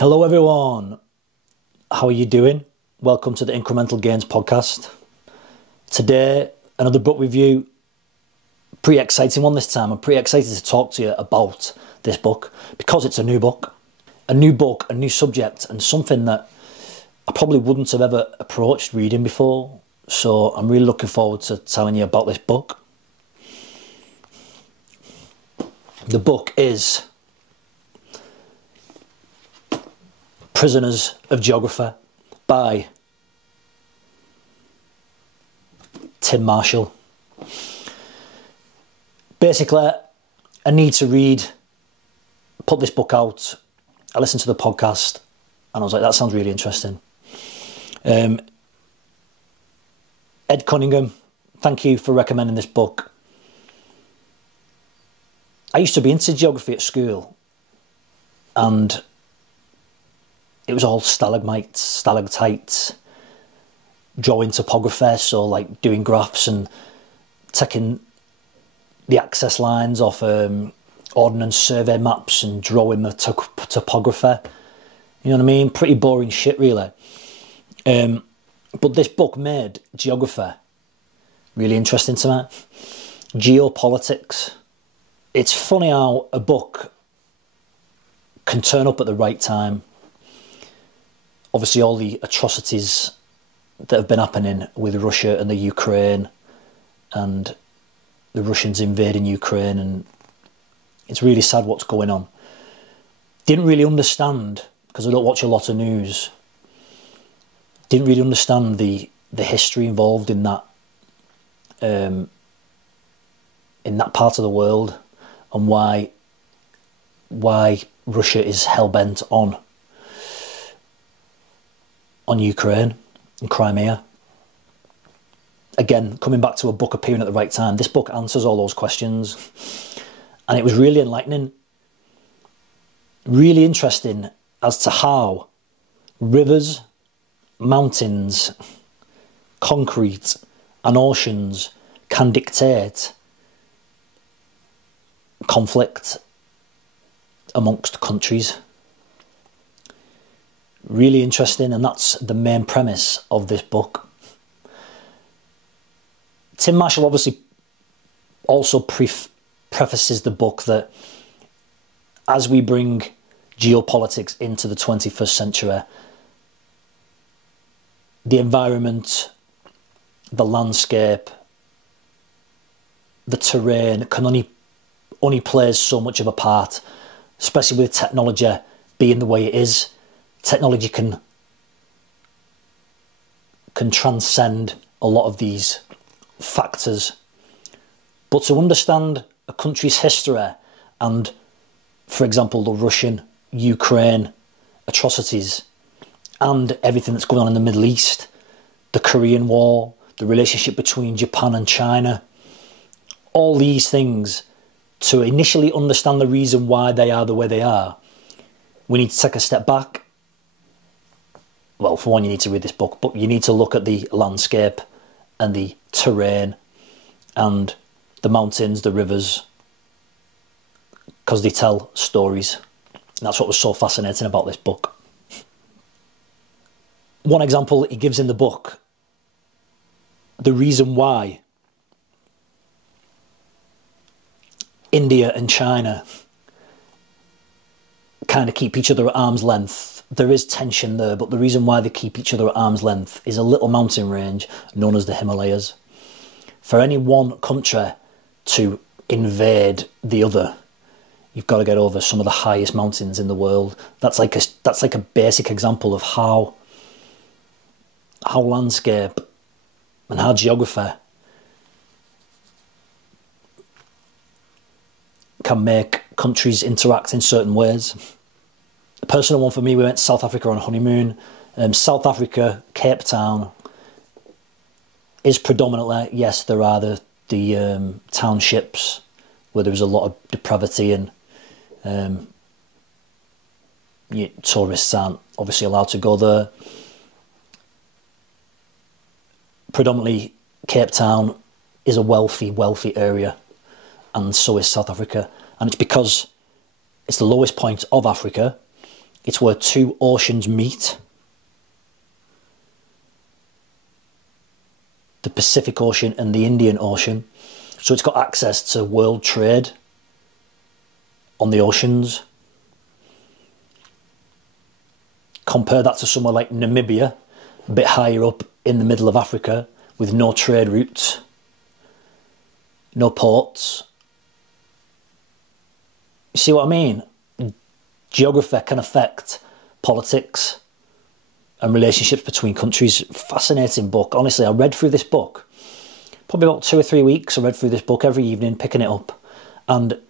Hello everyone, how are you doing? Welcome to the Incremental Gains podcast. Today, another book review. Pretty exciting one this time. I'm pretty excited to talk to you about this book because it's a new book, a new subject, and something that I probably wouldn't have ever approached reading before. So I'm really looking forward to telling you about this book. The book is Prisoners of Geography by Tim Marshall. Basically, I need to read, put this book out. I listened to the podcast and I was like, that sounds really interesting. Ed Cunningham, thank you for recommending this book. I used to be into geography at school and it was all stalagmites, stalactites, drawing topography, so like doing graphs and taking the access lines off ordnance survey maps and drawing the topography. You know what I mean? Pretty boring shit, really. But this book made geography really interesting to me. Geopolitics. It's funny how a book can turn up at the right time. Obviously, all the atrocities that have been happening with Russia and the Ukraine and the Russians invading Ukraine, and it's really sad what's going on. Didn't really understand, because I don't watch a lot of news, didn't really understand the history involved in that part of the world, and why Russia is hell-bent on Ukraine and Crimea. Again, coming back to a book appearing at the right time, this book answers all those questions, and it was really enlightening, really interesting as to how rivers, mountains, concrete and oceans can dictate conflict amongst countries. Really interesting, and that's the main premise of this book. Tim Marshall obviously also prefaces the book that as we bring geopolitics into the 21st century, the environment, the landscape, the terrain can only plays so much of a part, especially with technology being the way it is. Technology can transcend a lot of these factors. But to understand a country's history and, for example, the Russian-Ukraine atrocities and everything that's going on in the Middle East, the Korean War, the relationship between Japan and China, all these things, to initially understand the reason why they are the way they are, we need to take a step back. Well, for one, you need to read this book, but you need to look at the landscape and the terrain and the mountains, the rivers, because they tell stories. And that's what was so fascinating about this book. One example he gives in the book, the reason why India and China kind of keep each other at arm's length. There is tension there, but the reason why they keep each other at arm's length is a little mountain range known as the Himalayas. For any one country to invade the other, you've got to get over some of the highest mountains in the world. That's like a basic example of how landscape and how geography can make countries interact in certain ways. A personal one for me, we went to South Africa on honeymoon. South Africa, Cape Town, is predominantly, yes, there are the townships where there's a lot of depravity and tourists aren't obviously allowed to go there. Predominantly, Cape Town is a wealthy area, and so is South Africa. And it's because it's the lowest point of Africa, It's where two oceans meet. The Pacific Ocean and the Indian Ocean. So it's got access to world trade on the oceans. Compare that to somewhere like Namibia, a bit higher up in the middle of Africa, with no trade routes, no ports. You see what I mean? Geography can affect politics and relationships between countries. Fascinating book. Honestly, I read through this book, probably about 2 or 3 weeks. I read through this book every evening, picking it up. And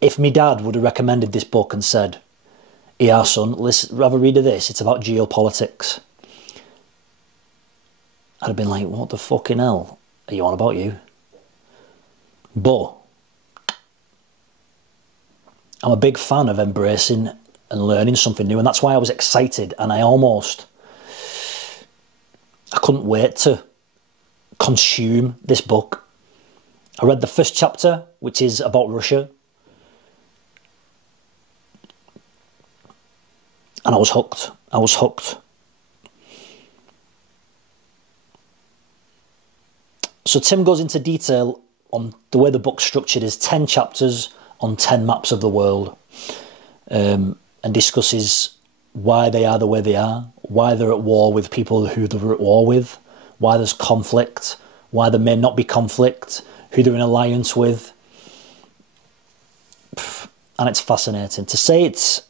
if my dad would have recommended this book and said, "Yeah, son, listen, have a read of this, it's about geopolitics," I'd have been like, what the fucking hell are you on about, you? But I'm a big fan of embracing and learning something new, and that's why I was excited, and I couldn't wait to consume this book. I read the first chapter, which is about Russia, and I was hooked. I was hooked. So Tim goes into detail on the way the book's structured is 10 chapters on 10 maps of the world, and discusses why they are the way they are, why they're at war with people who they're at war with, why there's conflict, why there may not be conflict, who they're in alliance with. And it's fascinating. To say it's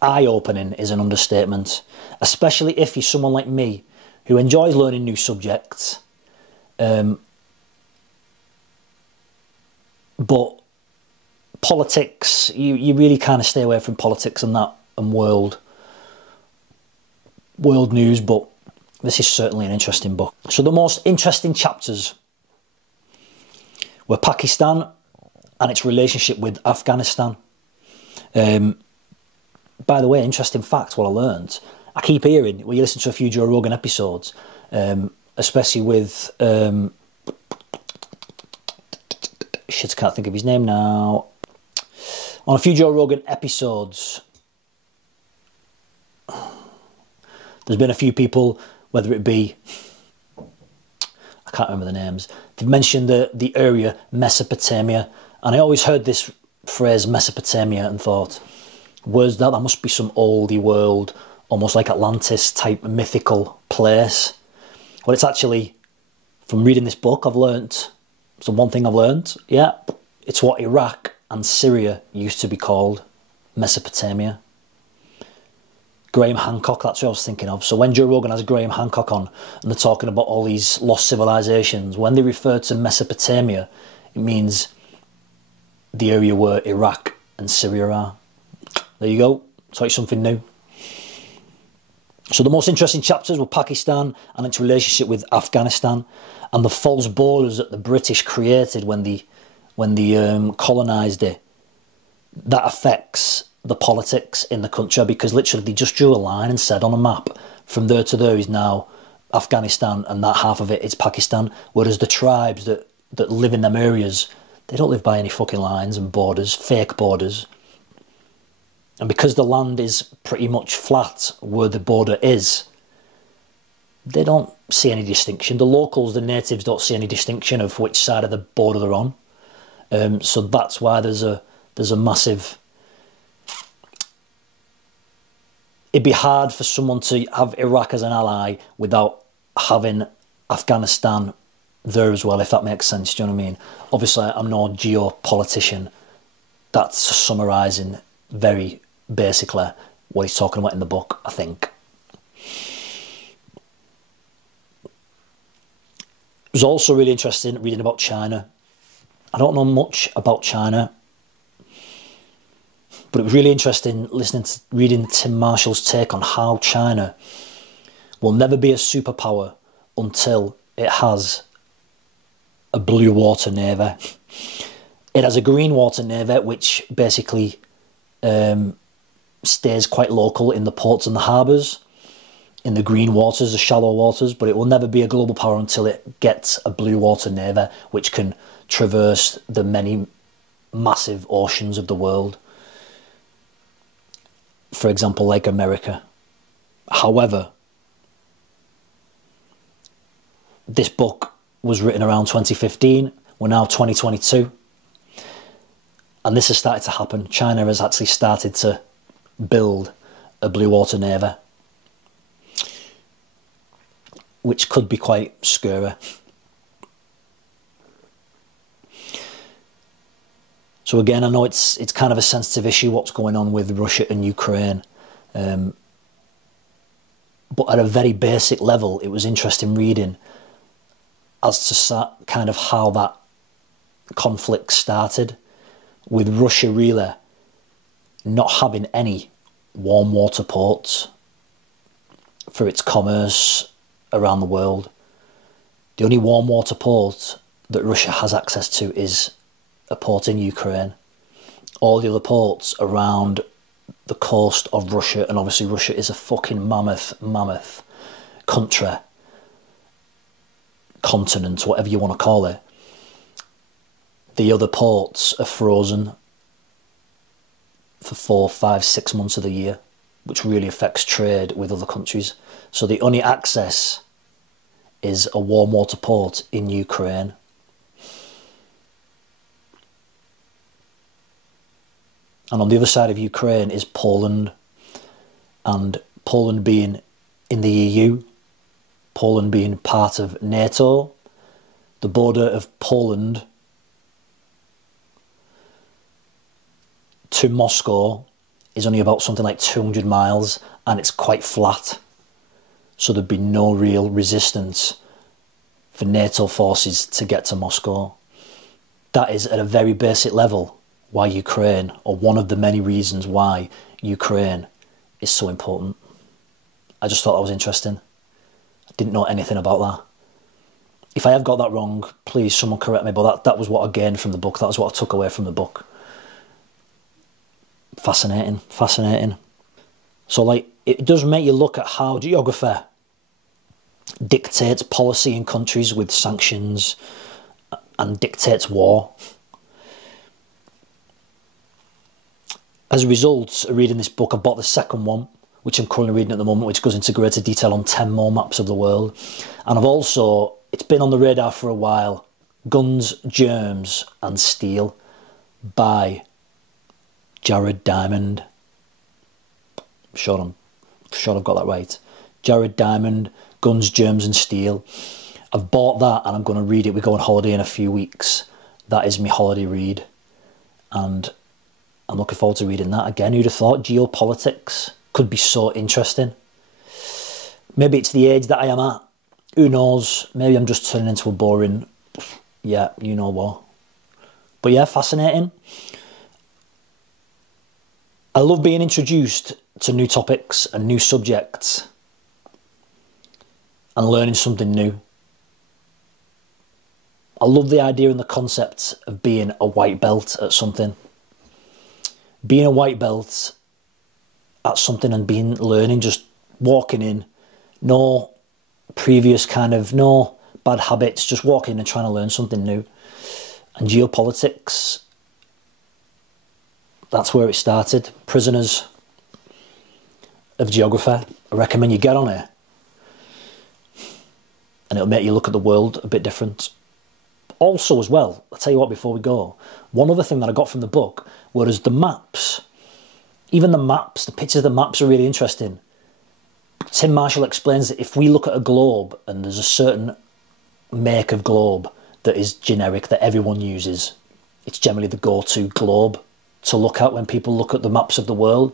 eye-opening is an understatement, especially if you're someone like me who enjoys learning new subjects, but politics, you really kind of stay away from politics and that, and world news, but this is certainly an interesting book. So the most interesting chapters were Pakistan and its relationship with Afghanistan. By the way, interesting fact, what I learned, I keep hearing, when you listen to a few Joe Rogan episodes, especially with, shit, I can't think of his name now. On a few Joe Rogan episodes, there's been a few people, whether it be, I can't remember the names, they've mentioned the area Mesopotamia, and I always heard this phrase Mesopotamia and thought, where's that? That must be some oldie world, almost like Atlantis type mythical place. Well, it's actually, from reading this book, I've learnt, so one thing I've learnt, yeah, it's what Iraq and Syria used to be called, Mesopotamia. Graham Hancock, that's what I was thinking of. So when Joe Rogan has Graham Hancock on and they're talking about all these lost civilizations, when they refer to Mesopotamia, it means the area where Iraq and Syria are. There you go, taught you something new. So the most interesting chapters were Pakistan and its relationship with Afghanistan, and the false borders that the British created when they colonised it. That affects the politics in the country, because literally they just drew a line and said on a map, from there to there is now Afghanistan, and that half of it is Pakistan, whereas the tribes that live in them areas, they don't live by any fucking lines and borders, fake borders. And because the land is pretty much flat where the border is, they don't see any distinction. The locals, the natives, don't see any distinction of which side of the border they're on. So that's why there's a massive... It'd be hard for someone to have Iraq as an ally without having Afghanistan there as well, if that makes sense. Do you know what I mean? Obviously, I'm no geopolitician. That's summarising very basically what he's talking about in the book, I think. It was also really interesting reading about China. I don't know much about China, but it was really interesting reading Tim Marshall's take on how China will never be a superpower until it has a blue water navy. It has a green water navy, which basically stays quite local in the ports and the harbours, in the green waters, the shallow waters, but it will never be a global power until it gets a blue water navy, which can traverse the many massive oceans of the world. for example, like America. However, this book was written around 2015. We're now 2022. And this has started to happen. China has actually started to build a blue water navy, which could be quite scary. So again, I know it's kind of a sensitive issue, what's going on with Russia and Ukraine. But at a very basic level, it was interesting reading as to kind of how that conflict started, with Russia really not having any warm water ports for its commerce around the world. The only warm water port that Russia has access to is a port in Ukraine. All the other ports around the coast of Russia, and obviously Russia is a fucking mammoth country, continent, whatever you want to call it. The other ports are frozen for 4, 5, 6 months of the year, which really affects trade with other countries. So the only access is a warm water port in Ukraine. And on the other side of Ukraine is Poland. And Poland being in the EU, Poland being part of NATO, the border of Poland to Moscow is only about something like 200 miles, and it's quite flat. So there'd be no real resistance for NATO forces to get to Moscow. That is at a very basic level why Ukraine, or one of the many reasons why Ukraine is so important. I just thought that was interesting. I didn't know anything about that. If I have got that wrong, please someone correct me, but that was what I gained from the book. That was what I took away from the book. Fascinating. So like, it does make you look at how geography dictates policy in countries with sanctions and dictates war. As a result of reading this book, I bought the second one, which I'm currently reading at the moment, which goes into greater detail on 10 more maps of the world. And I've also, it's been on the radar for a while, Guns, Germs and Steel by Jared Diamond. I'm sure I've got that right. Jared Diamond, Guns, Germs and Steel. I've bought that and I'm going to read it. We go on holiday in a few weeks. That is my holiday read. And I'm looking forward to reading that again. Who'd have thought geopolitics could be so interesting? Maybe it's the age that I am at. Who knows? Maybe I'm just turning into a boring, yeah, you know what. But yeah, fascinating. I love being introduced to new topics and new subjects and learning something new. I love the idea and the concept of being a white belt at something. Being a white belt at something and learning, just walking in, no previous no bad habits, just walking in and trying to learn something new. And geopolitics, that's where it started. Prisoners of Geography. I recommend you get on it. And it'll make you look at the world a bit different. Also as well, I'll tell you what before we go, one other thing that I got from the book was the maps. Even the maps, the pictures of the maps are really interesting. Tim Marshall explains that if we look at a globe and there's a certain make of globe that is generic, that everyone uses, it's generally the go-to globe to look at when people look at the maps of the world,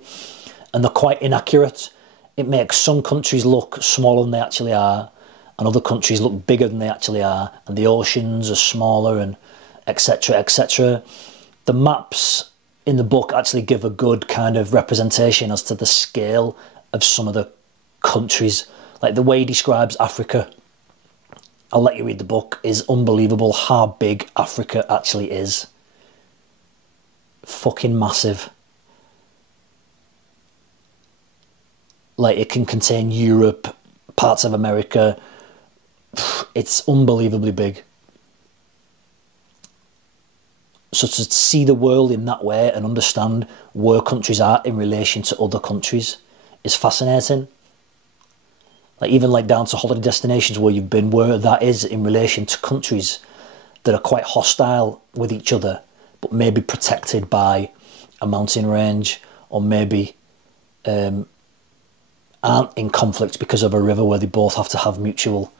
and they're quite inaccurate. It makes some countries look smaller than they actually are, and other countries look bigger than they actually are, and the oceans are smaller, and etc, etc. The maps in the book actually give a good kind of representation as to the scale of some of the countries. Like the way he describes Africa, I'll let you read the book, is unbelievable how big Africa actually is. Fucking massive. Like it can contain Europe, parts of America. It's unbelievably big. So to see the world in that way and understand where countries are in relation to other countries is fascinating. Like even like down to holiday destinations where you've been, where that is in relation to countries that are quite hostile with each other, but maybe protected by a mountain range, or maybe aren't in conflict because of a river, where they both have to have mutual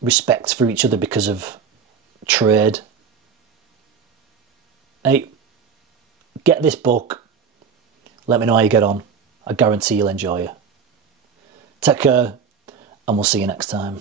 respect for each other because of trade. Hey, get this book. Let me know how you get on. I guarantee you'll enjoy it. Take care, and we'll see you next time.